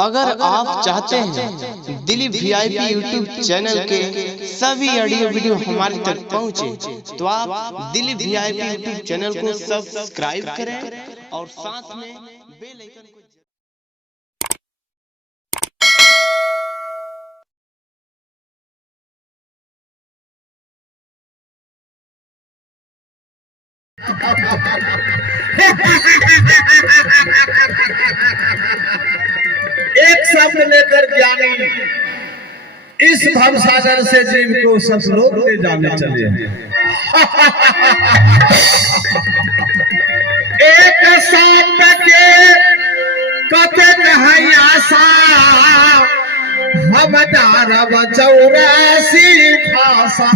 अगर आप चाहते हैं दिलीप वीआईपी यूट्यूब चैनल के सभी ऑडियो वीडियो हमारे तक पहुंचे, तो आप दिलीप वीआईपी यूट्यूब चैनल को सब्सक्राइब करें और साथ में बेल आइकन को एक शब्द लेकर ज्ञानी इस भवसागर से जीव को सतलोक ले जाने चले। एक शब्द के कते कहीं आशा हम दारब 84 भाषा।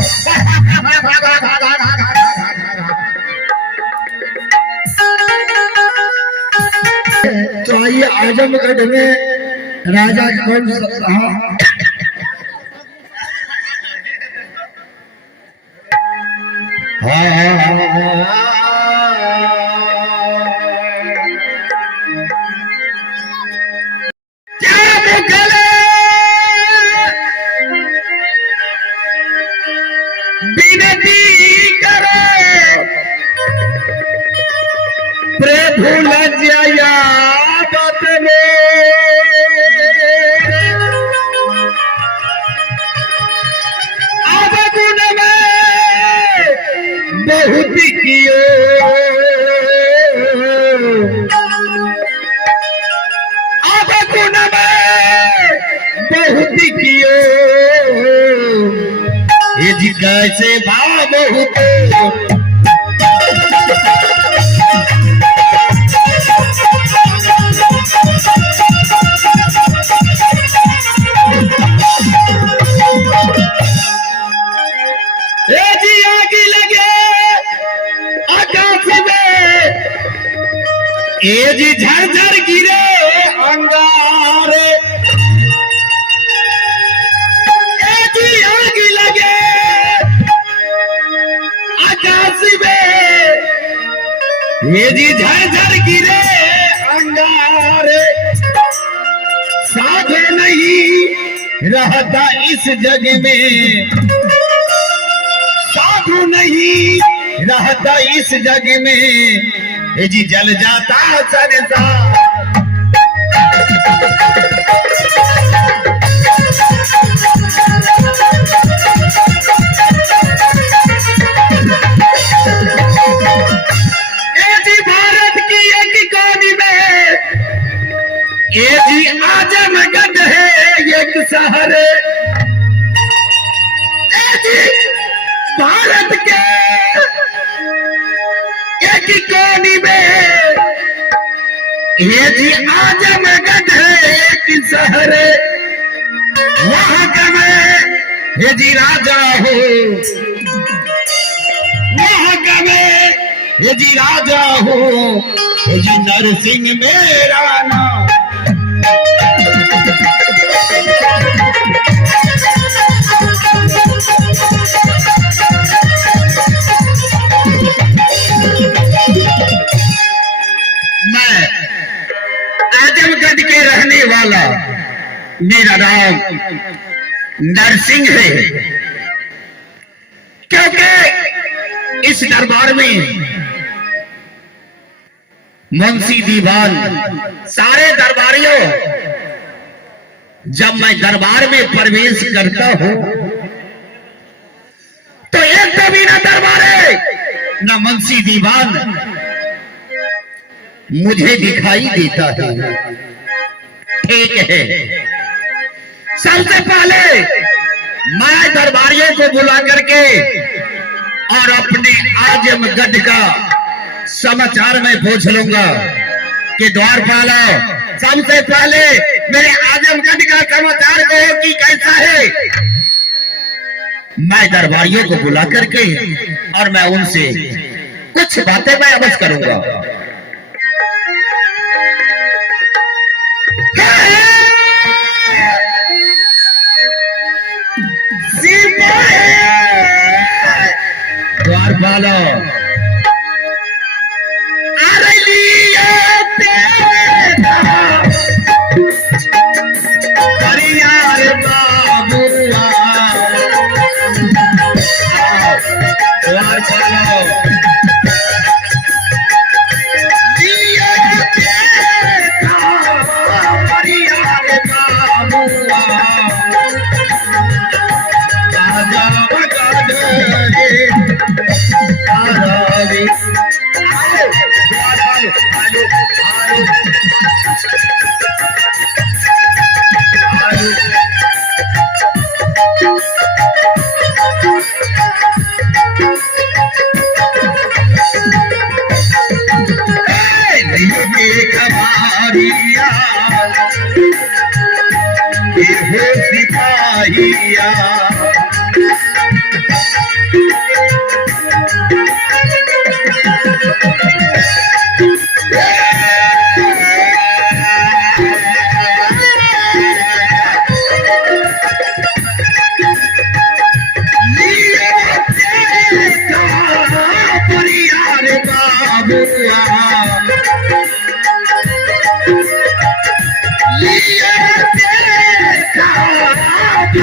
तो आइए आजमगढ़ में राजा कौन सा विनती करो प्रभु लज्जा बहुत कियो अब गुण में बहुत कियो ये जी कैसे भाव बहुत ये जी झरझर गिरे अंगारे, ये जी आग लगे आकाश में, ये जी झरझर गिरे अंगारे। साधु नहीं रहता इस जग में, साधु नहीं रहता इस जग में, ये जी जल जाता संसार। ये जी भारत की एक कोनी में, ये जी आजमगढ़ है एक शहर, ये जी भारत के एक कोनी में, ये जी आजमगढ़ है एक शहर। वहां का मैं ये जी राजा हूँ, वहां का मैं ये जी राजा हूँ, ये जी नरसिंह मेरा नाम। आजमगढ़ के रहने वाला मेरा नाम नरसिंह है, क्योंकि इस दरबार में मुंशी दीवान सारे दरबारियों, जब मैं दरबार में प्रवेश करता हूं तो एक तो भी ना दरबार है ना मुंशी दीवान मुझे दिखाई देता है। ठीक है, सबसे पहले मैं दरबारियों को बुला करके और अपने आजमगढ़ का समाचार में पूछ लूंगा कि द्वारपाल सबसे पहले मेरे आजमगढ़ का समाचार कहो कि कैसा है। मैं दरबारियों को बुला करके और मैं उनसे कुछ बातें मैं अवश्य करूंगा। द्वारपाल आ रही है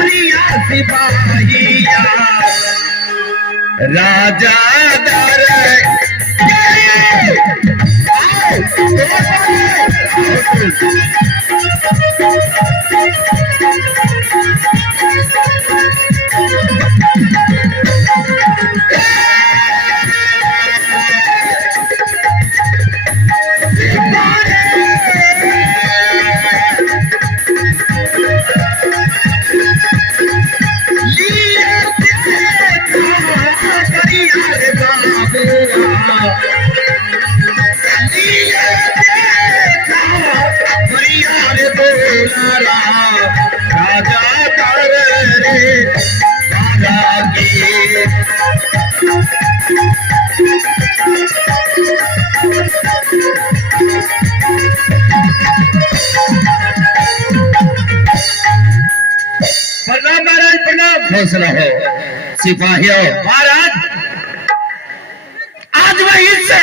सिपाहिया सिपाहिया राजा दर प्रणाम महाराज प्रणाम। हौसला हो सिपाहियों। महाराज आज वहीं से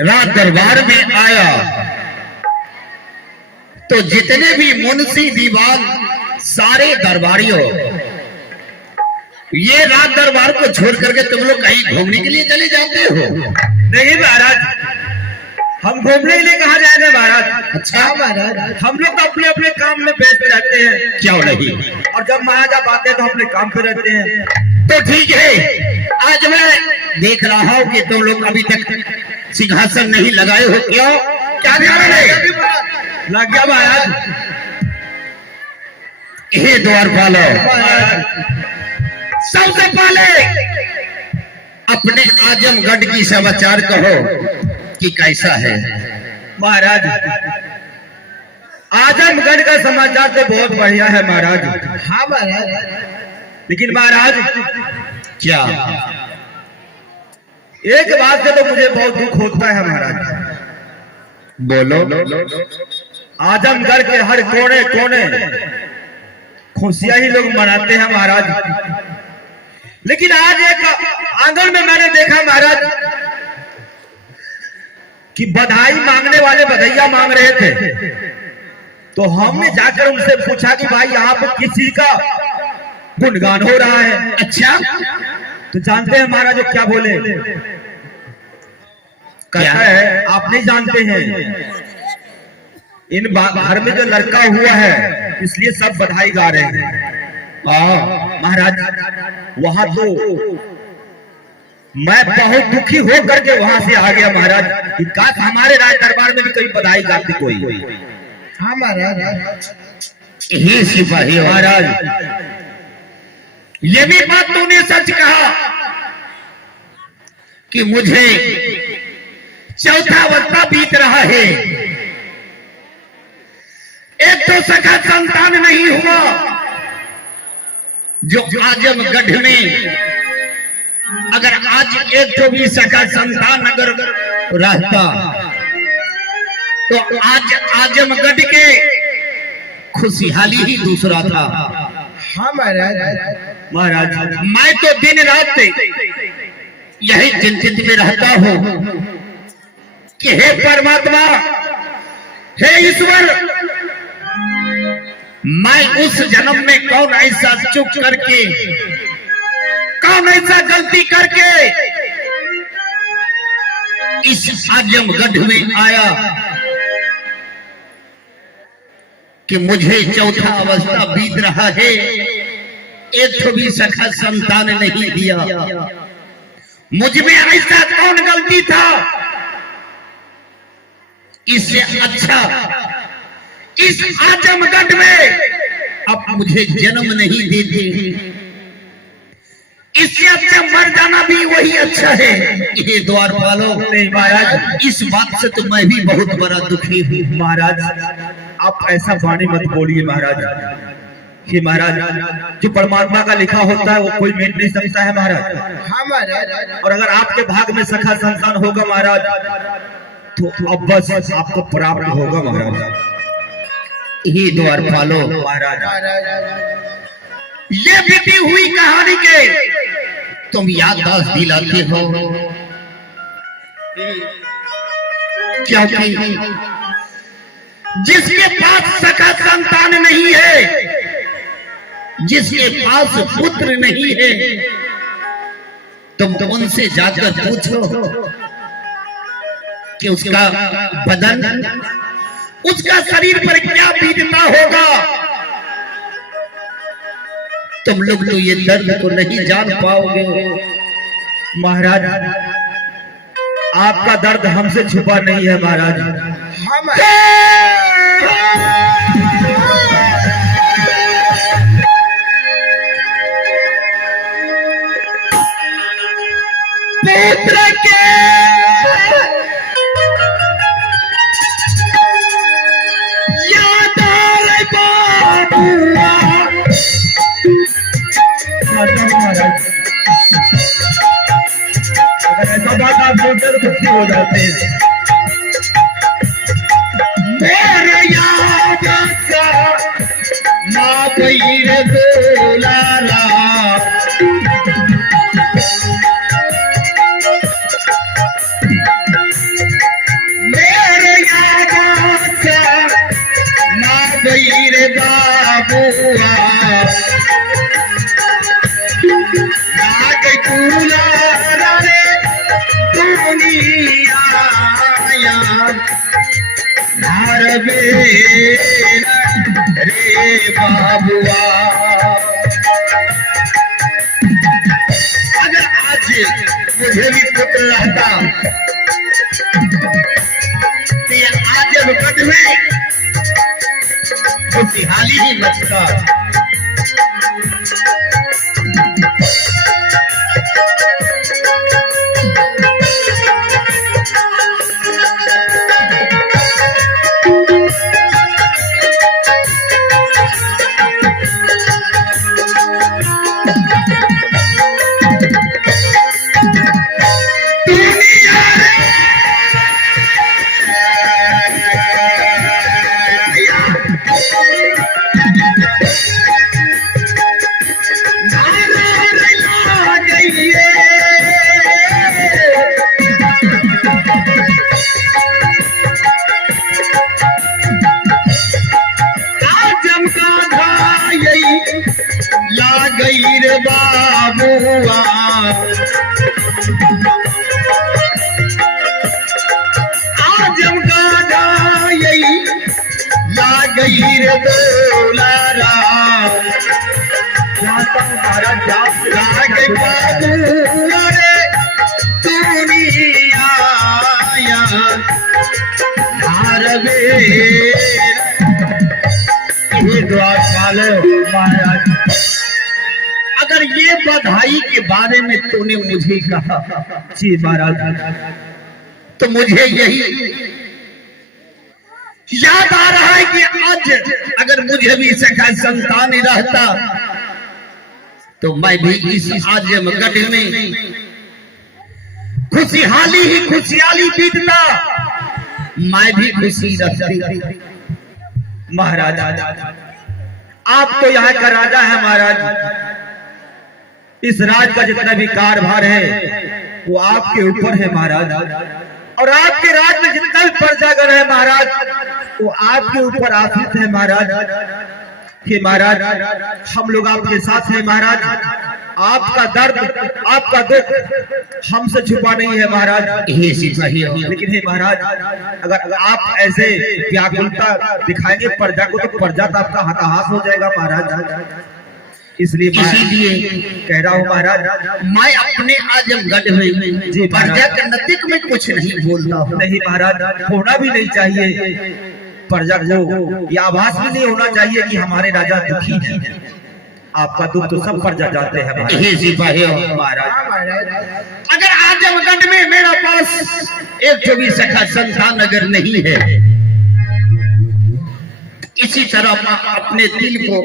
रात दरबार में आया तो जितने भी मुंशी दीवान सारे दरबारियों ये रात दरबार को छोड़ करके तुम लोग कहीं घूमने के लिए चले जाते हो? नहीं महाराज, हम घूमने के लिए कहाँ जाएंगे महाराज। अच्छा महाराज, हम लोग तो अपने अपने काम में व्यस्त रहते हैं। क्यों नहीं? और जब महाराज आप आते हैं तो अपने काम पे रहते हैं। तो ठीक है, आज मैं देख रहा हूँ कि तुम लोग अभी तक सिंहासन नहीं लगाए हो। क्यों? क्या कारण है? लग गया महाराज। हे द्वारपालो, सबसे पहले अपने आजमगढ़ की समाचार कहो कि कैसा है। महाराज आजमगढ़ का समाचार तो बहुत बढ़िया है महाराज। हाँ महाराज। लेकिन महाराज क्या? एक बात से तो मुझे बहुत दुख होता है महाराज। बोलो। आजमगढ़ के हर कोने कोने खुशियां ही लोग मनाते हैं महाराज। लेकिन आज एक आंगन में मैंने देखा महाराज कि बधाई मांगने वाले बधाइयां मांग रहे थे। तो हमने जाकर उनसे पूछा कि भाई यहाँ पर किसी का गुणगान हो रहा है। अच्छा, तो जानते हैं महाराज जो क्या बोले? कहता है आप नहीं जानते हैं, इन घर में जो लड़का हुआ है इसलिए सब बधाई गा रहे हैं। महाराज वहां तो मैं बहुत दुखी हो करके वहां से आ गया महाराज कि काश हमारे राज दरबार में भी कहीं बधाई गाती कोई। हाँ महाराज। हे सिपाही महाराज ये भी बात तूने सच कहा कि मुझे चौथा वर्षा बीत रहा है, एक तो सखा संतान नहीं हुआ। जो आजमगढ़ में अगर आज एक तो भी सखा संतान अगर रहता तो आज आजमगढ़ के खुशहाली ही दूसरा था। हाँ महाराज। महाराज मैं तो दिन रात यही चिंतित में रहता हूँ कि हे परमात्मा, हे ईश्वर, मैं उस जन्म में कौन ऐसा चुप करके, कौन ऐसा गलती करके इस आजमगढ़ में आया कि मुझे चौथा अवस्था बीत रहा है, एक तो भी सखा संतान नहीं दिया। मुझ में ऐसा कौन गलती था, इससे अच्छा इस आजमगढ़ में अब मुझे जन्म नहीं देते, इससे अच्छा मर जाना भी वही अच्छा है। ये द्वारपालो नहीं महाराज, इस बात से तो मैं भी बहुत बड़ा दुखी हूँ। महाराज आप ऐसा वाणी मत बोलिए महाराज। कि महाराज जो परमात्मा का लिखा होता है वो कोई मिट नहीं सकता है महाराज। हाँ महाराज। और अगर आपके भाग में सखा संतान होगा महाराज तो अब बस आपको प्राप्त होगा महाराज। ये द्वारपालो महाराज ये बीती हुई कहानी के तुम याददाश्त दिलाते हो, क्योंकि जिसके पास सखा संतान नहीं है, जिसके पास पुत्र नहीं है, तुम तो उनसे जाकर पूछो कि उसका बदन, उसका शरीर पर क्या बीतता होगा। तुम लोग तो ये दर्द को नहीं जान पाओगे। महाराज आपका दर्द हमसे छुपा नहीं है महाराज। पुत्र के याद आ रहे बाबुआ। महाराज अगर ऐसा बात आप बोलते तो खुशी हो जाते हैं। मेरे याद का माँ बहीर बोलाला, मेरे याद का माँ बहीर बाबुआ। रे बाबुआ, अगर आज मुझे भी पुत्र रहता तो ये आजमगढ़ में खुशहाली ही मचता। बाबुआ आजम गाना यही ला गई रे बोलारा। बाबुआ रे दुनिया महाराज अगर ये बधाई के बारे में तूने मुझे कहा जी महाराज, तो मुझे यही याद आ रहा है कि आज अगर मुझे भी सखा संतान रहता तो मैं भी इस आजमगढ़ में खुशहाली ही खुशहाली बीतता, मैं भी खुशी रहती। महाराज आप तो यहाँ का राजा है महाराज। इस राज का जितना भी कारभार है वो आपके ऊपर है महाराज। और आपके राज में जितना भी प्रजागण है महाराज वो आपके ऊपर आश्रित है महाराज। कि महाराज हम लोग आपके साथ हैं महाराज। आपका दर्द, आपका दुख हमसे छुपा नहीं है महाराज। लेकिन हे महाराज अगर आप ऐसे व्याकुलता दिखाएंगे प्रजा को तो प्रजा तो आपका हताहत हो जाएगा महाराज। इसलिए इसीलिए कह रहा हूँ महाराज, मैं अपने आजमगढ़ में जी प्रजा के नजदीक में कुछ नहीं बोलता हूँ। नहीं महाराज, होना भी नहीं चाहिए प्रजा को, यह आभास भी नहीं होना चाहिए कि हमारे राजा दुखी हैं। आपका दुख तो सब प्रजा जानते हैं महाराज। हे सिपाहियों, महाराज अगर आजमगढ़ में मेरा पास एक जो भी सखा संतान अगर नहीं है, इसी तरह मैं अपने दिल को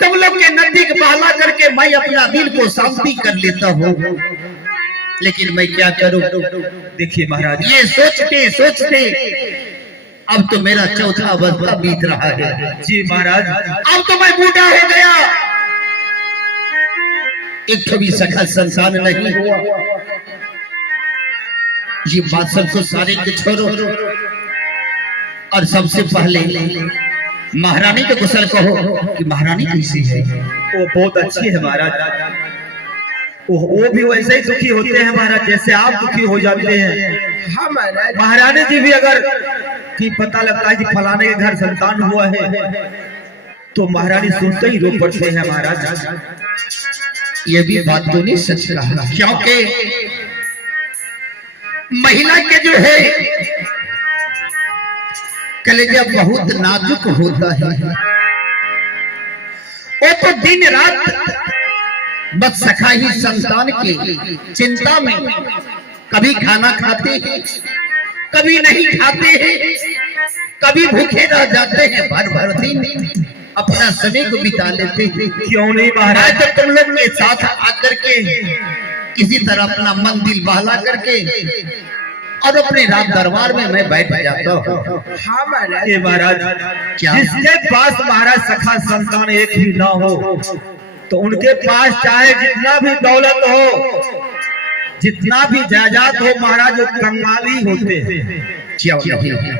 तुम लोग के नजदीक बहला करके मैं अपना दिल को शांति कर लेता हूँ, लेकिन मैं क्या करूँ? देखिए महाराज, ये सोचते सोचते अब तो मेरा चौथा वर्ष बीत रहा है। जी महाराज, अब तो मैं बूढ़ा हो गया, एक कभी सखा संतान नहीं हुआ। ये बात सबको सारे के छोड़ो, और सबसे पहले महारानी के कुशल कहो कि महारानी कैसी है? वो बहुत अच्छी है महाराज। वो भी वैसे ही दुखी होते हैं महाराज जैसे आप दुखी हो जाते हैं। हाँ महाराज, महारानी जी भी अगर कि पता लगता है कि फलाने के घर संतान हुआ है तो महारानी सुनते ही रो पड़ते हैं महाराज। ये भी बात तो नहीं सच कहा, क्योंकि महिला के जो है कलेजा बहुत नाजुक होता है। वो तो दिन रात बस सखा ही संतान की चिंता में कभी खाना खाते हैं, कभी नहीं खाते हैं, कभी भूखे रह जाते हैं, भर भर दिन अपना समय को बिता लेते हैं। क्यों नहीं महाराज, तो तुम लोग के साथ आकर के किसी तरह अपना मन दिल बहला करके और अपने रात दरबार में मैं बैठ जाता हूँ। हाँ महाराज, ये महाराज क्या? जिसके पास महाराज सखा संतान एक भी ना हो तो उनके पास चाहे जितना भी दौलत हो, जितना भी जायदाद हो महाराज, वो कंगाली होते हैं। क्या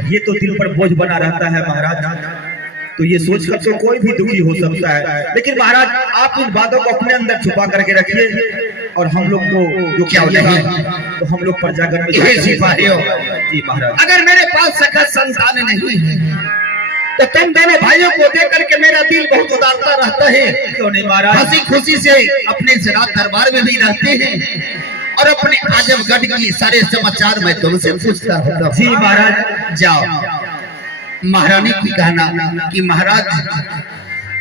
ये तो दिल पर बोझ बना रहता है महाराज। तो ये सोचकर तो कोई भी दुखी हो सकता है, लेकिन महाराज आप इन बातों को अपने अंदर छुपा करके रखिए और हम लोग को जो क्या चाहिए तो हम लोग प्रजागण में जी महाराज। अगर मेरे पास सखा संतान नहीं है तो तुम दोनों भाइयों को देख करके मेरा दिल बहुत उदारता रहता है। क्यों नहीं महाराज, हंसी खुशी से अपने रात दरबार में भी रहते हैं और अपने आजमगढ़ की सारे समाचार मैं तुमसे पूछता रहता हूँ। जी महाराज, जाओ महारानी की कहना कि महाराज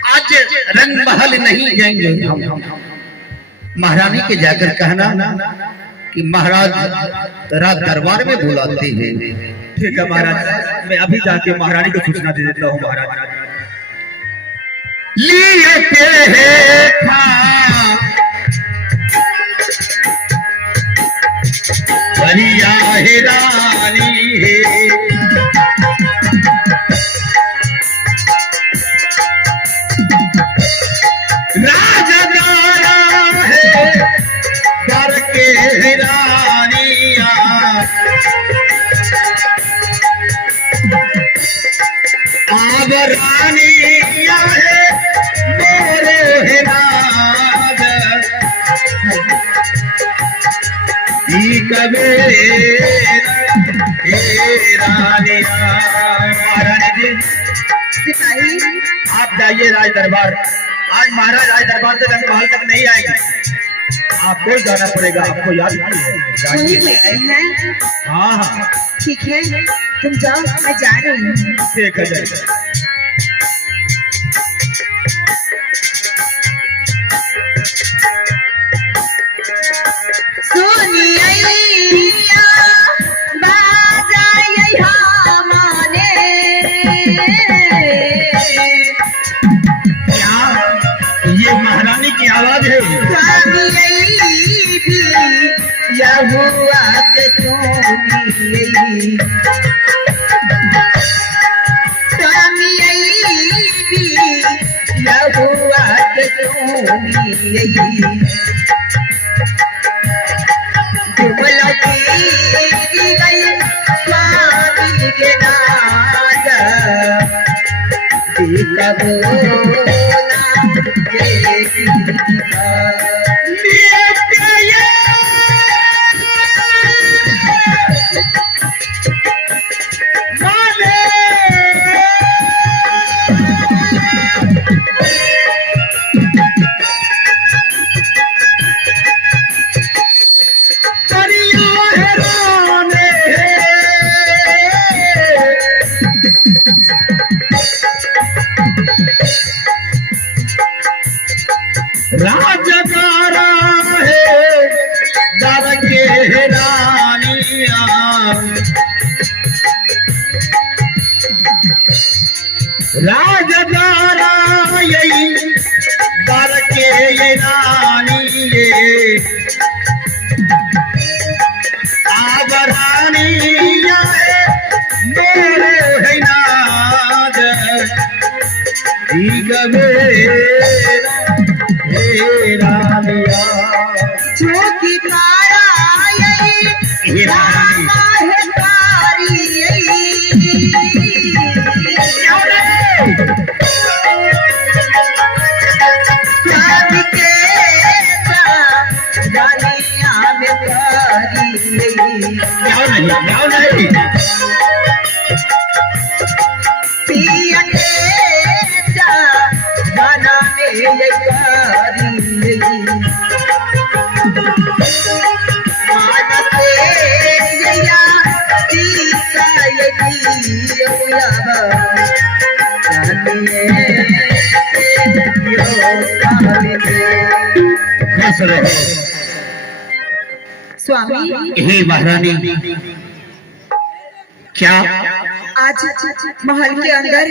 आज रंग महल नहीं जाएंगे हम। महारानी के जाकर कहना कि महाराज रात दरबार में बुलाते हैं। ठीक है महाराज, मैं अभी जाके महारानी को सूचना दे देता हूँ महाराज। लिए बढ़िया है रानी है, राजदारा है कर के रानिया, आब रानिया है मोरे है राज, ई कबे रानिया। महारानी जी सिपाही आप जाइए राज दरबार। आज महाराज राज दरबार से रंग महल तक नहीं आएंगे, आपको ही जाना पड़ेगा। आपको याद नहीं है? वहीं जाइए। पे आए हैं। हाँ हाँ ठीक है, तुम जाओ, मैं जा रही हूँ। ठीक है, जाइए। सुनिया बाजा माने, क्या ये महारानी की आवाज है? भी यहुआ के सोनी, स्वामी भी यहुआ के सोनी, स्वामी के नाद राजदारा यही कर के ये रानी ये आब रानी मोरो है नाद रानिया झोंकी पारा यही रामा है तारी यही चाँद के गानिया में तारी यही क्या नहीं पिया के गाना में ये तारी यही मानते यया सीता यही यमुना जानिए खुश रहो स्वामी। हे महारानी क्या आज महल के अंदर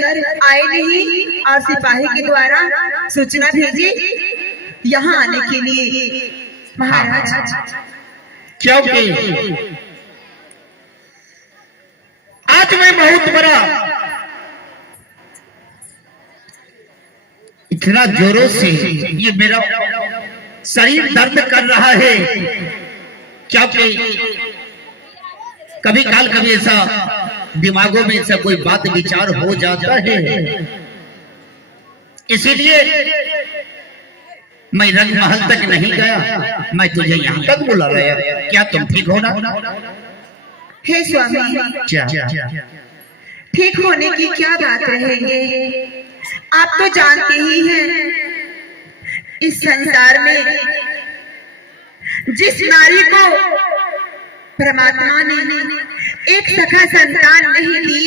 आए नहीं और सिपाही के द्वारा सूचना भेजी यहाँ आने के लिए महाराज। क्योंकि आज मैं बहुत बड़ा इतना जोरों से ये मेरा शरीर दर्द कर रहा है क्योंकि कभी काल कभी ऐसा दिमागों में ऐसा कोई बात विचार हो जाता है, इसीलिए मैं रंग महल तक नहीं गया, मैं तुझे यहाँ तक बुला रहा। क्या तुम ठीक हो ना? हे स्वामी, क्या ठीक होने की क्या बात रहेंगे। आप तो जानते ही हैं इस संसार में जिस नारी को परमात्मा ने एक सखा संतान नहीं दी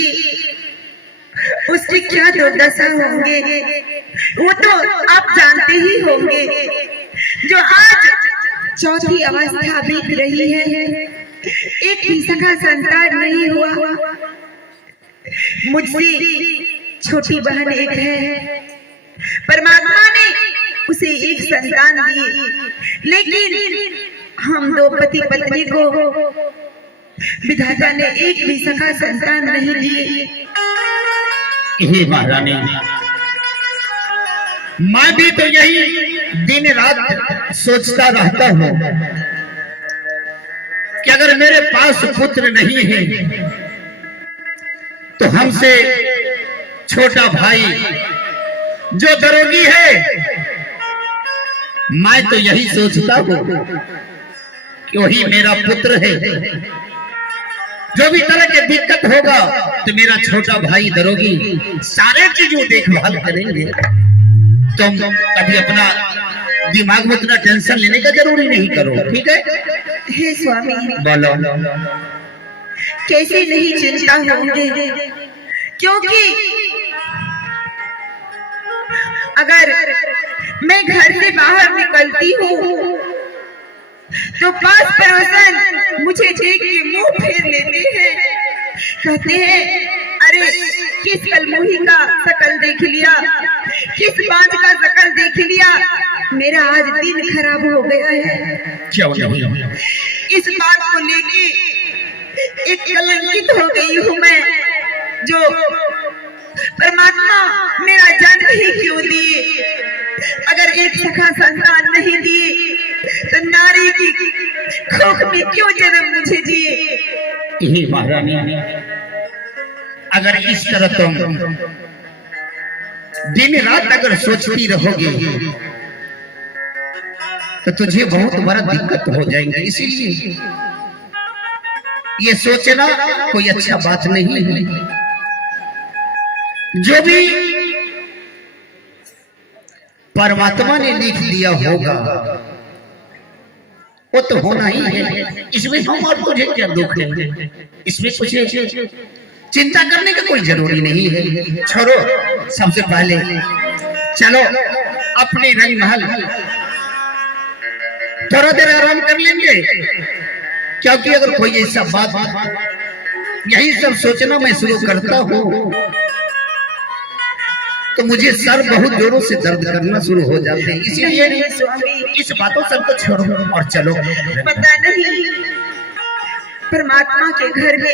उसकी क्या दुर्दशा होंगे वो तो आप जानते ही होंगे। जो आज चौथी अवस्था बीत रही है, एक भी सखा संतान नहीं हुआ। मुझसे छोटी बहन एक है, परमात्मा ने उसे एक संतान दी, लेकिन हम दो पति पत्नी को विधाता ने एक भी सखा संतान नहीं दिए। हे महारानी, मैं भी तो यही दिन रात सोचता रहता हूँ कि अगर मेरे पास पुत्र नहीं है तो हमसे छोटा भाई जो दरोगी है, मैं तो यही सोचता हूँ कि वही मेरा पुत्र है। जो भी तरह की दिक्कत होगा तो मेरा छोटा भाई दरोगी सारे चीजों देखभाल करेंगे। तुम कभी अपना दिमाग में उतना टेंशन लेने का जरूरी नहीं करो, ठीक है? हे स्वामी, बोलो। कैसे नहीं चिंता होंगे, क्योंकि अगर मैं घर से बाहर निकलती हूँ तो पास पड़ोसन मुझे देख के मुंह फेर लेते हैं, कहते हैं अरे किस कलमुही का शकल देख लिया, किस बाज का शकल देख लिया, मेरा आज दिन खराब हो गया है। क्यों नहीं? इस बात को लेके एक कलंकित हो गई हूँ मैं, जो परमात्मा मेरा जन्म ही क्यों दिए। अगर एक सखा संतान नहीं दिए तो नारी की खोख में क्यों जन्म मुझे दिए। हे महारानी, अगर इस तरह तुम दिन रात अगर सोचती रहोगे तो तुझे बहुत बड़ा दिक्कत हो जाएंगे। इसीलिए ये सोचना कोई अच्छा बात नहीं है। जो भी परमात्मा ने लिख दिया होगा वो तो होना ही है। इसमें हम और तुझे क्या दुख है? इसमें कुछ चिंता करने का कोई जरूरी नहीं है। छोड़ो, सबसे पहले चलो अपने रंग महल थोड़ा देर आराम कर लेंगे, क्योंकि अगर कोई ऐसा बात यही सब सोचना मैं शुरू करता हूँ तो मुझे सर बहुत जोरों से दर्द करना शुरू हो जाते हैं, इसीलिए नहीं स्वामी, इस बातों सबको छोड़ो और चलो। पता नहीं परमात्मा के घर में